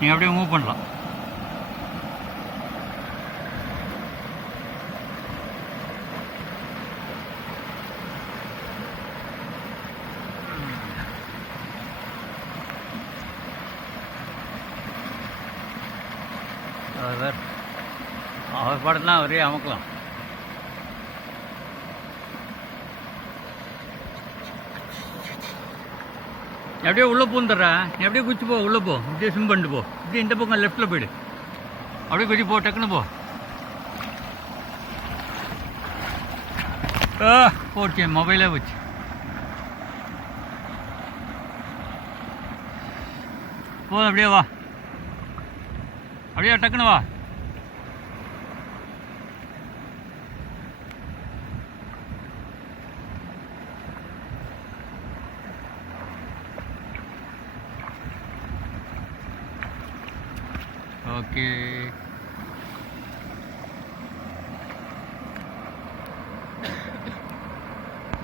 நீங்கள் அப்படியே மூவ் பண்ணலாம். அவர் படம்லாம் அவரே அமுக்கலாம். அப்படியே உள்ளே பூந்துடுறா, நீ அப்படியே குச்சி போ, உள்ளே போ, இப்படியே ஸ்விம் பண்ணிட்டு போ, இப்படி இந்த பக்கம் லெஃப்ட்டில் போய்டு, அப்படியே குச்சி போ, டக்குன்னு போ. போச்சு, மொபைலே போச்சு. போதும், அப்படியே வா, அப்படியே டக்குன்னு வா. ஓகே.